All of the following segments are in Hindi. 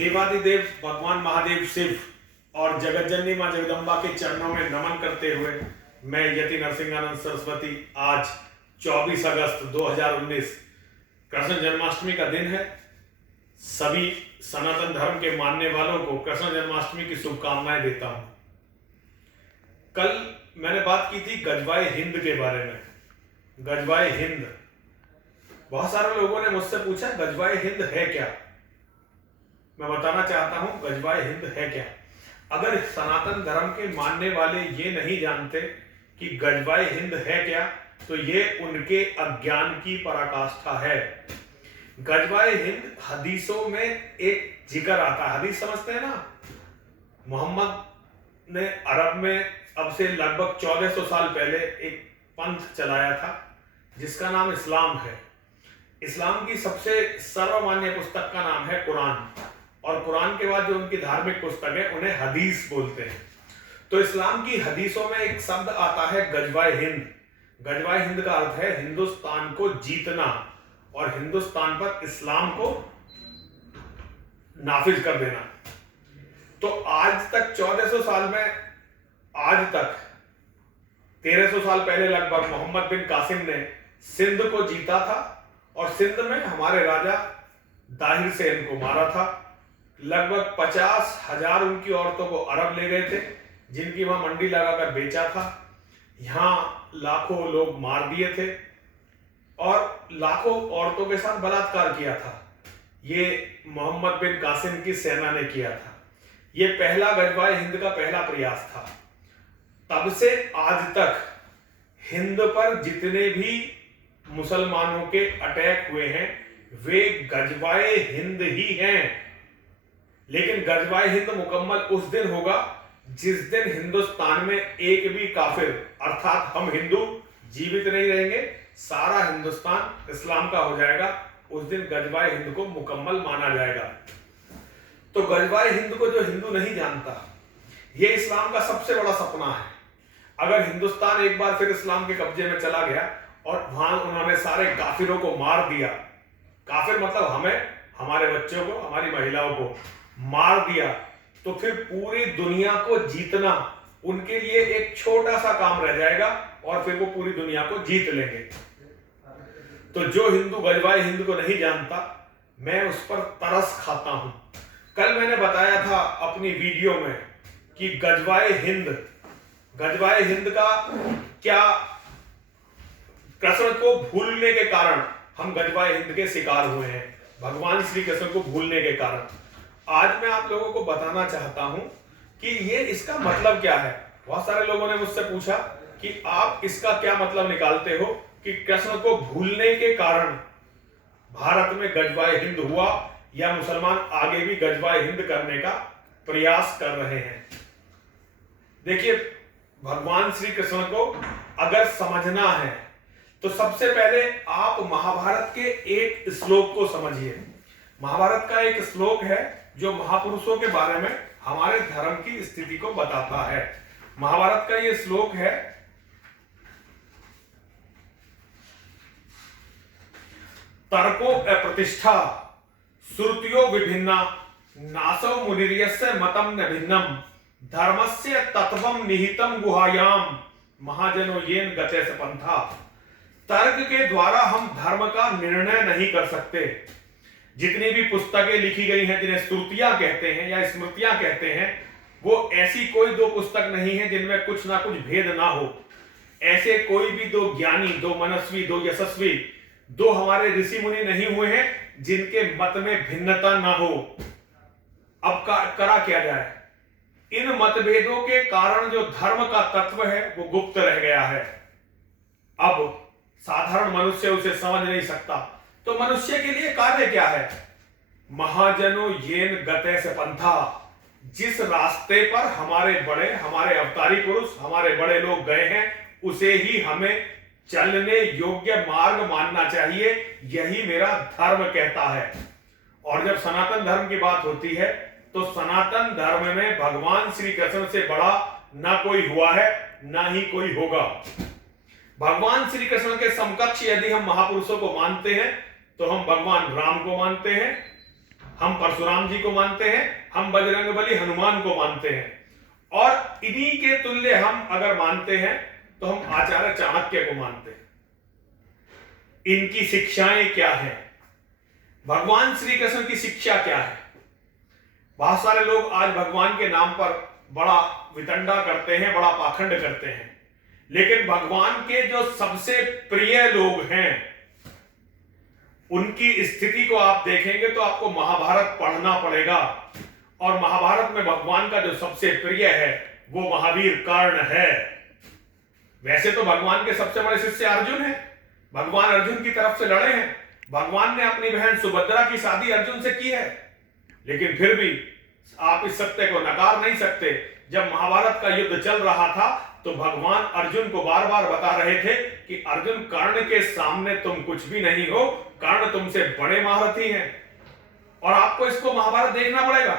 देवादिदेव भगवान महादेव शिव और जगत जननी मां जगदम्बा के चरणों में नमन करते हुए मैं यति नरसिंहानंद सरस्वती आज 24 अगस्त 2019 कृष्ण जन्माष्टमी का दिन है। सभी सनातन धर्म के मानने वालों को कृष्ण जन्माष्टमी की शुभकामनाएं देता हूं। कल मैंने बात की थी गजवाए हिंद के बारे में। गजवाए हिंद, बहुत सारे लोगों ने मुझसे पूछा गजवाए हिंद है क्या। मैं बताना चाहता हूं गजवाए हिंद है क्या। अगर सनातन धर्म के मानने वाले ये नहीं जानते कि गजवाए हिंद है क्या, तो ये उनके अज्ञान की पराकाष्ठा है। गजवाए हिंद हदीसों में एक जिक्र आता है। हदीस समझते हैं ना, मोहम्मद ने अरब में अब से लगभग 1400 साल पहले एक पंथ चलाया था जिसका नाम इस्लाम है। इस्लाम की सबसे सर्वमान्य पुस्तक का नाम है कुरान, और कुरान के बाद जो उनकी धार्मिक पुस्तक है उन्हें हदीस बोलते हैं। तो इस्लाम की हदीसों में एक शब्द आता है गजवाए हिंद। गजवाए हिंद का अर्थ है हिंदुस्तान को जीतना और हिंदुस्तान पर इस्लाम को नाफिज कर देना। तो आज तक 1400 साल में, आज तक 1300 साल पहले लगभग मोहम्मद बिन कासिम ने सिंध को जीता था और सिंध में हमारे राजा दाहिर सेन को मारा था। लगभग 50,000 उनकी औरतों को अरब ले गए थे, जिनकी वहां मंडी लगाकर बेचा था। यहां लाखों लोग मार दिए थे और लाखों औरतों के साथ बलात्कार किया था। ये मोहम्मद बिन कासिम की सेना ने किया था। ये पहला गजवाए हिंद का पहला प्रयास था। तब से आज तक हिंद पर जितने भी मुसलमानों के अटैक हुए हैं वे गजवाए हिंद ही हैं। लेकिन गजवाए हिंद मुकम्मल उस दिन होगा जिस दिन हिंदुस्तान में एक भी काफिर अर्थात हम हिंदू जीवित नहीं रहेंगे, सारा हिंदुस्तान इस्लाम का हो जाएगा। उस दिन गजवाए हिंद को मुकम्मल माना जाएगा। तो गजवाए हिंद को जो हिंदू नहीं जानता, ये इस्लाम का सबसे बड़ा सपना है। अगर हिंदुस्तान एक बार फिर इस्लाम के कब्जे में चला गया और वहां उन्होंने सारे काफिरों को मार दिया, काफिर मतलब हमें, हमारे बच्चों को, हमारी महिलाओं को मार दिया, तो फिर पूरी दुनिया को जीतना उनके लिए एक छोटा सा काम रह जाएगा और फिर वो पूरी दुनिया को जीत लेंगे। तो जो हिंदू गजवाए हिंद को नहीं जानता, मैं उस पर तरस खाता हूं। कल मैंने बताया था अपनी वीडियो में कि गजवाए हिंद का क्या, कृष्ण को भूलने के कारण हम गजवाए हिंद के शिकार हुए हैं, भगवान श्री कृष्ण को भूलने के कारण। आज मैं आप लोगों को बताना चाहता हूं कि ये इसका मतलब क्या है। बहुत सारे लोगों ने मुझसे पूछा कि आप इसका क्या मतलब निकालते हो कि कृष्ण को भूलने के कारण भारत में गजवाए हिंद हुआ, या मुसलमान आगे भी गजवाए हिंद करने का प्रयास कर रहे हैं। देखिए, भगवान श्री कृष्ण को अगर समझना है तो सबसे पहले आप महाभारत के एक श्लोक को समझिए। महाभारत का एक श्लोक है जो महापुरुषों के बारे में, हमारे धर्म की स्थिति को बताता है। महाभारत का ये श्लोक है, तर्को अप्रतिष्ठा श्रुतियो विभिन्ना नासो मुनिर्यस्य मतम न भिन्नम धर्मस्य तत्वम निहितम गुहायाम महाजनो येन गते से पंथा। तर्क के द्वारा हम धर्म का निर्णय नहीं कर सकते। जितनी भी पुस्तकें लिखी गई हैं, जिन्हें श्रुतियां कहते हैं या स्मृतियां कहते हैं, वो ऐसी कोई दो पुस्तक नहीं है जिनमें कुछ ना कुछ भेद ना हो। ऐसे कोई भी दो ज्ञानी, दो मनस्वी, दो यशस्वी, दो हमारे ऋषि मुनि नहीं हुए हैं जिनके मत में भिन्नता ना हो। अब करा क्या जाए? इन मतभेदों के कारण जो धर्म का तत्व है वो गुप्त रह गया है। अब साधारण मनुष्य उसे समझ नहीं सकता। तो मनुष्य के लिए कार्य क्या है? महाजनो येन गते से पंथा। जिस रास्ते पर हमारे बड़े, हमारे अवतारी पुरुष, हमारे बड़े लोग गए हैं, उसे ही हमें चलने योग्य मार्ग मानना चाहिए। यही मेरा धर्म कहता है। और जब सनातन धर्म की बात होती है तो सनातन धर्म में भगवान श्री कृष्ण से बड़ा ना कोई हुआ है, ना ही कोई होगा। भगवान श्री कृष्ण के समकक्ष यदि हम महापुरुषों को मानते हैं तो हम भगवान राम को मानते हैं, हम परशुराम जी को मानते हैं, हम बजरंगबली हनुमान को मानते हैं, और इन्हीं के तुल्य हम अगर मानते हैं तो हम आचार्य चाणक्य को मानते हैं। इनकी शिक्षाएं क्या है, भगवान श्री कृष्ण की शिक्षा क्या है। बहुत सारे लोग आज भगवान के नाम पर बड़ा वितंडा करते हैं, बड़ा पाखंड करते हैं, लेकिन भगवान के जो सबसे प्रिय लोग हैं उनकी स्थिति को आप देखेंगे तो आपको महाभारत पढ़ना पड़ेगा, और महाभारत में भगवान का जो सबसे प्रिय है वो महावीर कर्ण है। वैसे तो भगवान के सबसे बड़े शिष्य अर्जुन है, भगवान अर्जुन की तरफ से लड़े हैं, भगवान ने अपनी बहन सुभद्रा की शादी अर्जुन से की है, लेकिन फिर भी आप इस सत्य को नकार नहीं सकते। जब महाभारत का युद्ध चल रहा था तो भगवान अर्जुन को बार बार बता रहे थे कि अर्जुन, कर्ण के सामने तुम कुछ भी नहीं हो, कर्ण तुमसे बड़े महारथी हैं। और आपको इसको महाभारत देखना पड़ेगा।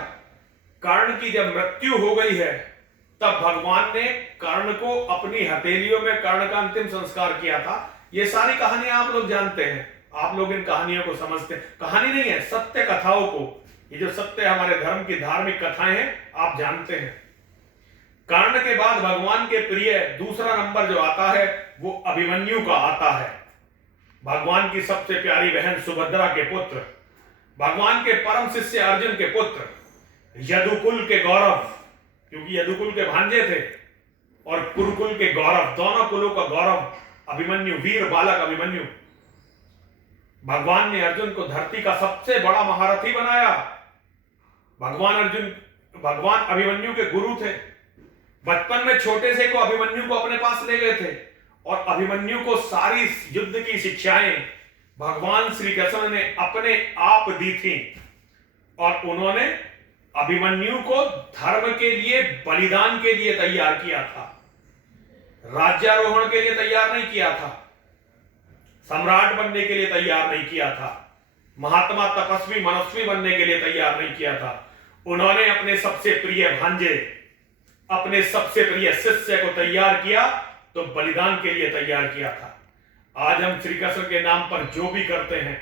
कर्ण की जब मृत्यु हो गई है तब भगवान ने कर्ण को अपनी हथेलियों में कर्ण का अंतिम संस्कार किया था। ये सारी कहानियां आप लोग जानते हैं, आप लोग इन कहानियों को समझते हैं। कहानी नहीं है, सत्य कथाओं को, ये जो सत्य हमारे धर्म की धार्मिक कथाएं हैं आप जानते हैं। कर्ण के बाद भगवान के प्रिय दूसरा नंबर जो आता है वो अभिमन्यु का आता है। भगवान की सबसे प्यारी बहन सुभद्रा के पुत्र, भगवान के परम शिष्य अर्जुन के पुत्र, यदुकुल के गौरव, क्योंकि यदुकुल के भांजे थे, और कुरुकुल के गौरव, दोनों कुलों का गौरव अभिमन्यु, वीर बालक अभिमन्यु। भगवान ने अर्जुन को धरती का सबसे बड़ा महारथी बनाया। भगवान अभिमन्यु के गुरु थे। बचपन में छोटे से को अभिमन्यु को अपने पास ले गए थे, और अभिमन्यु को सारी युद्ध की शिक्षाएं भगवान श्री कृष्ण ने अपने आप दी थी, और उन्होंने अभिमन्यु को धर्म के लिए, बलिदान के लिए तैयार किया था, राज्यारोहण के लिए तैयार नहीं किया था, सम्राट बनने के लिए तैयार नहीं किया था, महात्मा तपस्वी मनस्वी बनने के लिए तैयार नहीं किया था। उन्होंने अपने सबसे प्रिय भांजे, अपने सबसे प्रिय शिष्य को तैयार किया तो बलिदान के लिए तैयार किया था। आज हम श्री कृष्ण के नाम पर जो भी करते हैं,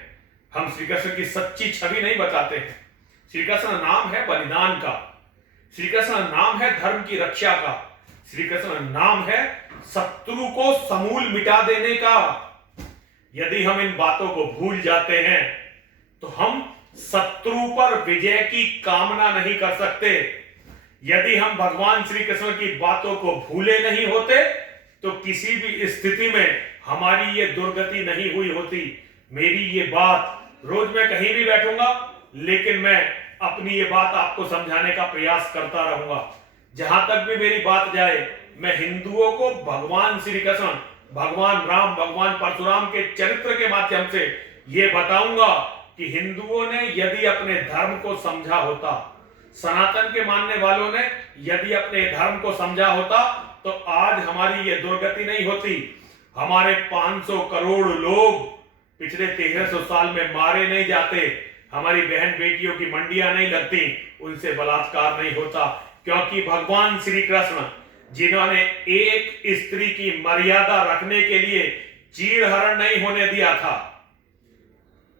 हम श्री कृष्ण की सच्ची छवि नहीं बताते हैं। श्री कृष्ण नाम है बलिदान का, श्री कृष्ण नाम है धर्म की रक्षा का, श्री कृष्ण नाम है शत्रु को समूल मिटा देने का। यदि हम इन बातों को भूल जाते हैं तो हम शत्रु पर विजय की कामना नहीं कर सकते। यदि हम भगवान श्री कृष्ण की बातों को भूले नहीं होते तो किसी भी स्थिति में हमारी ये दुर्गति नहीं हुई होती। मेरी ये बात रोज मैं कहीं भी बैठूंगा, लेकिन मैं अपनी ये बात आपको समझाने का प्रयास करता रहूंगा। जहां तक भी मेरी बात जाए, मैं हिंदुओं को भगवान श्री कृष्ण, भगवान राम, भगवान परशुराम के चरित्र के माध्यम से ये बताऊंगा कि हिंदुओं ने यदि अपने धर्म को समझा होता, सनातन के मानने वालों ने यदि अपने धर्म को समझा होता तो आज हमारी ये दुर्गति नहीं होती। हमारे 500 करोड़ लोग पिछले 1300 साल में मारे नहीं जाते, हमारी बहन बेटियों की मंडियां नहीं लगती, उनसे बलात्कार नहीं होता, क्योंकि भगवान श्री कृष्ण जिन्होंने एक स्त्री की मर्यादा रखने के लिए चीरहरण नहीं होने दिया था,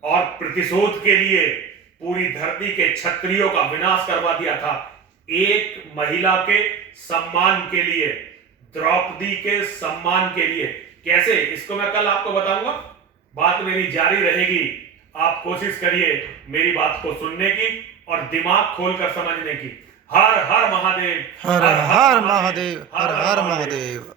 और प्रतिशोध के लिए पूरी धरती के क्षत्रियों का विनाश करवा दिया था, एक महिला के सम्मान के लिए, द्रौपदी के सम्मान के लिए। कैसे, इसको मैं कल आपको बताऊंगा। बात मेरी जारी रहेगी, आप कोशिश करिए मेरी बात को सुनने की और दिमाग खोलकर समझने की। हर हर महादेव, हर हर महादेव, हर हर महादेव।